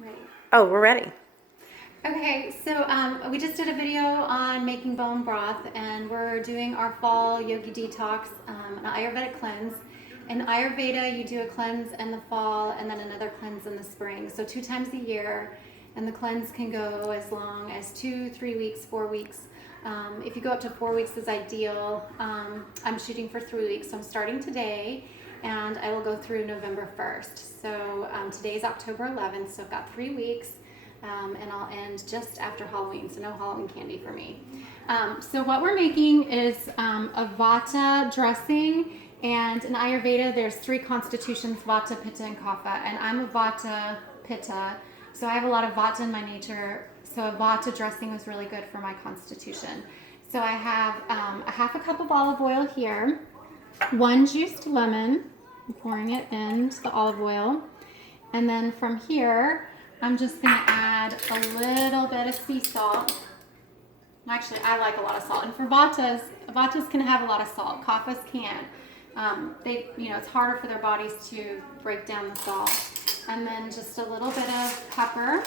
Ready. Oh, we're ready. Okay, so we just did a video on making bone broth, and we're doing our fall yogi detox, an Ayurvedic cleanse. In Ayurveda, you do a cleanse in the fall and then another cleanse in the spring. So 2 times a year, and the cleanse can go as long as 2, 3 weeks, 4 weeks. If you go up to 4 weeks is ideal. I'm shooting for 3 weeks, so I'm starting today, and I will go through November 1st. So today's October 11th, so I've got 3 weeks. And I'll end just after Halloween, so no Halloween candy for me. So what we're making is a Vata dressing, and in Ayurveda there's 3 constitutions: Vata, Pitta, and Kapha, and I'm a Vata Pitta, so I have a lot of Vata in my nature, so a Vata dressing was really good for my constitution. So I have a half a cup of olive oil here, 1 juiced lemon, I'm pouring it into the olive oil, and then from here I'm just going to add a little bit of sea salt. Actually, I like a lot of salt. And for Vatas can have a lot of salt. Kaphas can't. It's harder for their bodies to break down the salt. And then just a little bit of pepper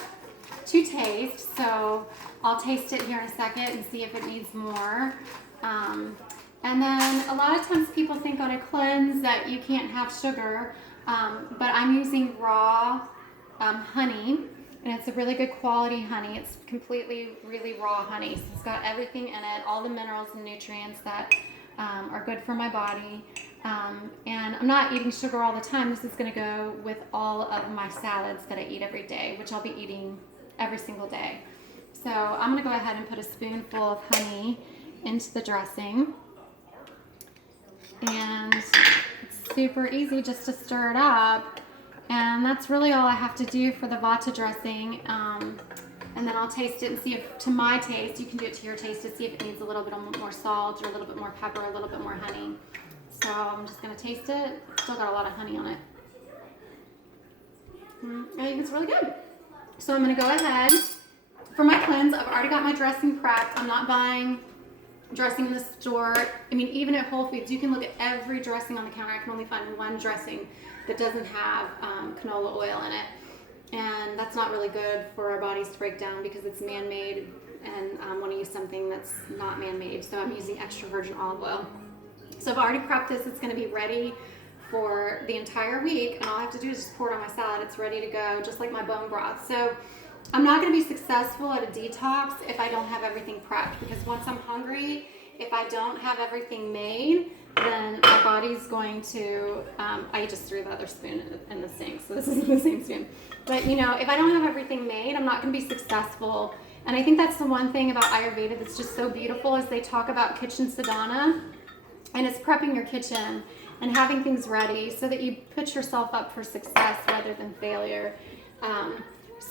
to taste. So I'll taste it here in a second and see if it needs more. And then a lot of times people think on a cleanse that you can't have sugar, but I'm using raw honey, and it's a really good quality honey. It's completely really raw honey, so it's got everything in it, all the minerals and nutrients that are good for my body. And I'm not eating sugar all the time. This is going to go with all of my salads that I eat every day, which I'll be eating every single day. So I'm going to go ahead and put a spoonful of honey into the dressing, and it's super easy just to stir it up. And that's really all I have to do for the Vata dressing. And then I'll taste it and see if, to my taste, you can do it to your taste, to see if it needs a little bit more salt or a little bit more pepper, a little bit more honey. So I'm just going to taste it. It's still got a lot of honey on it. I think it's really good. So I'm going to go ahead. For my cleanse, I've already got my dressing prepped. I'm not buying dressing in the store. I mean, even at Whole Foods, you can look at every dressing on the counter. I can only find one dressing that doesn't have canola oil in it, and that's not really good for our bodies to break down because it's man-made, and I want to use something that's not man-made, so I'm using extra virgin olive oil. So I've already prepped this. It's going to be ready for the entire week, and all I have to do is just pour it on my salad. It's ready to go, just like my bone broth. So I'm not going to be successful at a detox if I don't have everything prepped, because once I'm hungry, if I don't have everything made, then my body's going to, I just threw the other spoon in the sink, so this isn't the same spoon. But if I don't have everything made, I'm not going to be successful. And I think that's the one thing about Ayurveda that's just so beautiful, is they talk about kitchen sadhana, and it's prepping your kitchen and having things ready so that you put yourself up for success rather than failure.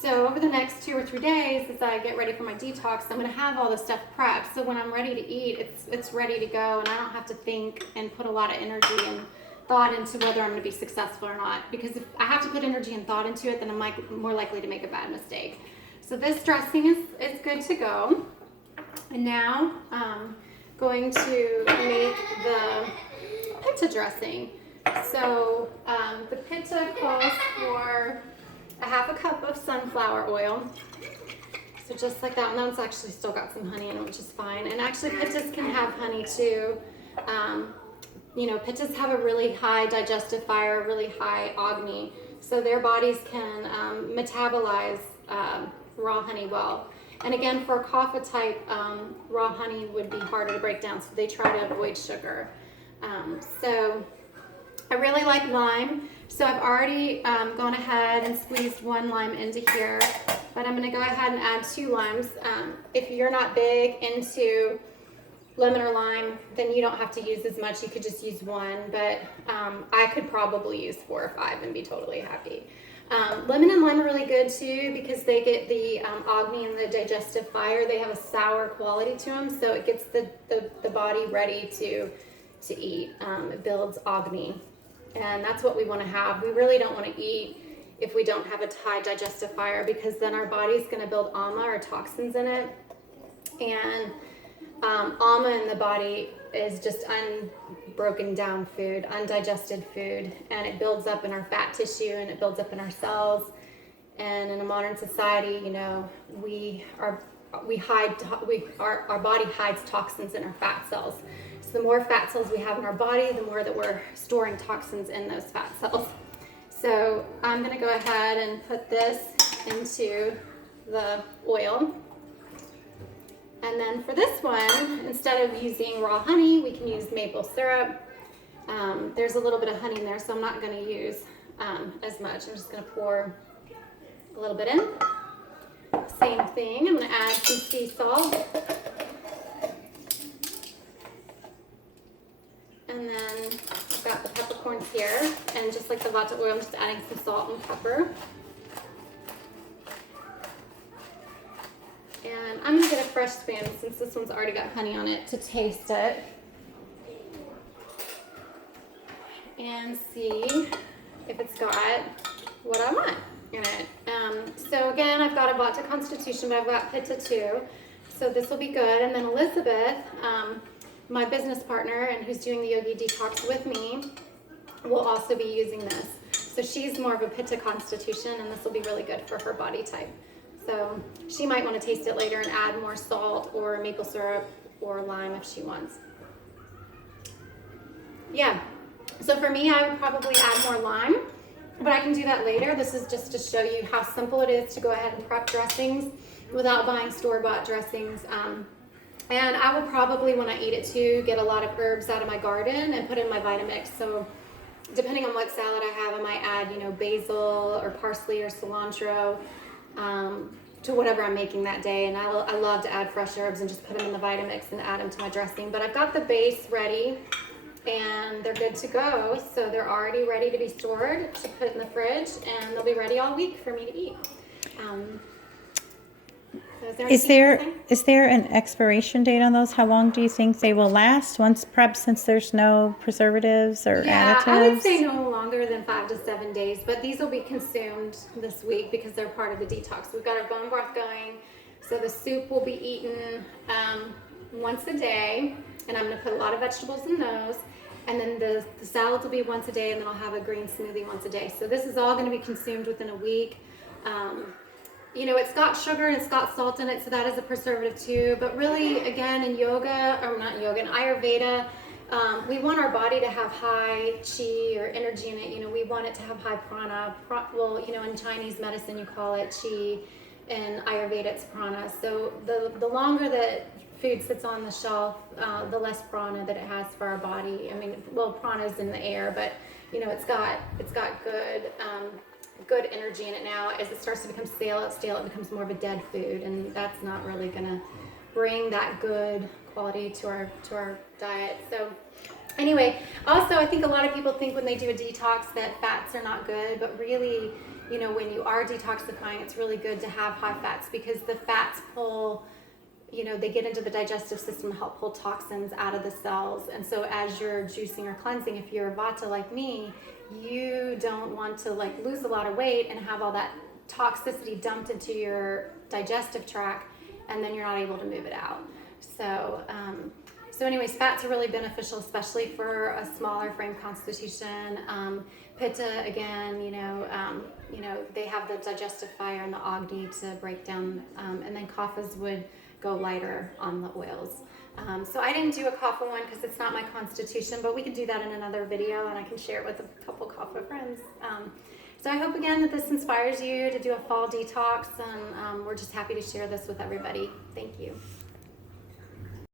So over the next 2 or 3 days, as I get ready for my detox, I'm going to have all this stuff prepped. So when I'm ready to eat, it's ready to go, and I don't have to think and put a lot of energy and thought into whether I'm going to be successful or not. Because if I have to put energy and thought into it, then I'm more likely to make a bad mistake. So this dressing is good to go. And now I'm going to make the Pitta dressing. So the Pitta calls for a half a cup of sunflower oil. So just like that, and that one's actually still got some honey in it, which is fine. And actually Pittas can have honey too. Pittas have a really high digestive fire, really high Agni, so their bodies can metabolize raw honey well. And again, for a Kapha type, raw honey would be harder to break down, so they try to avoid sugar. So I really like lime, so I've already gone ahead and squeezed 1 lime into here, but I'm going to go ahead and add 2 limes. If you're not big into lemon or lime, then you don't have to use as much. You could just use 1, but I could probably use 4 or 5 and be totally happy. Lemon and lime are really good too because they get the Agni and the digestive fire. They have a sour quality to them, so it gets the body ready to eat. It builds Agni. And that's what we want to have. We really don't want to eat if we don't have a high digestive fire, because then our body's going to build ama, or toxins, in it. And ama in the body is just unbroken down food, undigested food, and it builds up in our fat tissue, and it builds up in our cells, And in a modern society, you know, our body hides toxins in our fat cells. So the more fat cells we have in our body, the more that we're storing toxins in those fat cells. So I'm gonna go ahead and put this into the oil. And then for this one, instead of using raw honey, we can use maple syrup. There's a little bit of honey in there, so I'm not gonna use as much. I'm just gonna pour a little bit in. Same thing, I'm gonna add some sea salt. And then I've got the peppercorns here, and just like the vata oil, I'm just adding some salt and pepper. And I'm gonna get a fresh spoon since this one's already got honey on it to taste it. And see if it's got what I want in it. So again, I've got a Vata Constitution, but I've got Pitta too. So this will be good. And then Elizabeth, my business partner and who's doing the Yogi Detox with me, will also be using this. So she's more of a Pitta Constitution, and this will be really good for her body type. So she might want to taste it later and add more salt or maple syrup or lime if she wants. Yeah. So for me, I would probably add more lime, but I can do that later. This is just to show you how simple it is to go ahead and prep dressings without buying store-bought dressings. And I will probably, when I eat it too, get a lot of herbs out of my garden and put in my Vitamix. So depending on what salad I have, I might add, you know, basil or parsley or cilantro to whatever I'm making that day. And I love to add fresh herbs and just put them in the Vitamix and add them to my dressing. But I've got the base ready, and they're good to go. So they're already ready to be stored to put in the fridge, and they'll be ready all week for me to eat. So is there an expiration date on those? How long do you think they will last once prepped, since there's no preservatives or additives? Yeah, I would say no longer than 5 to 7 days, but these will be consumed this week because they're part of the detox. We've got our bone broth going, so the soup will be eaten once a day, and I'm going to put a lot of vegetables in those. And then the salads will be once a day, and then I'll have a green smoothie once a day. So this is all going to be consumed within a week. You know, it's got sugar and it's got salt in it, so that is a preservative too. But really, again, in yoga, or not yoga, in Ayurveda, we want our body to have high chi or energy in it. You know, we want it to have high prana. Well, you know, in Chinese medicine, you call it chi. In Ayurveda, it's prana. So the longer that food sits on the shelf, the less prana that it has for our body. I mean, well, prana's in the air, but you know, it's got good energy in it now. As it starts to become stale, it becomes more of a dead food, and that's not really gonna bring that good quality to our diet. So anyway, also I think a lot of people think when they do a detox that fats are not good, but really, you know, when you are detoxifying, it's really good to have high fats, because the fats pull, you know, they get into the digestive system and help pull toxins out of the cells. And so as you're juicing or cleansing, if you're a Vata like me, you don't want to like lose a lot of weight and have all that toxicity dumped into your digestive tract, and then you're not able to move it out. So anyways, fats are really beneficial, especially for a smaller frame constitution. Pitta, again, you know, they have the digestive fire and the Agni to break down, and then kaphas would go lighter on the oils. So I didn't do a kapha one because it's not my constitution, but we can do that in another video, and I can share it with a couple kapha friends. So I hope again that this inspires you to do a fall detox, and we're just happy to share this with everybody. Thank you.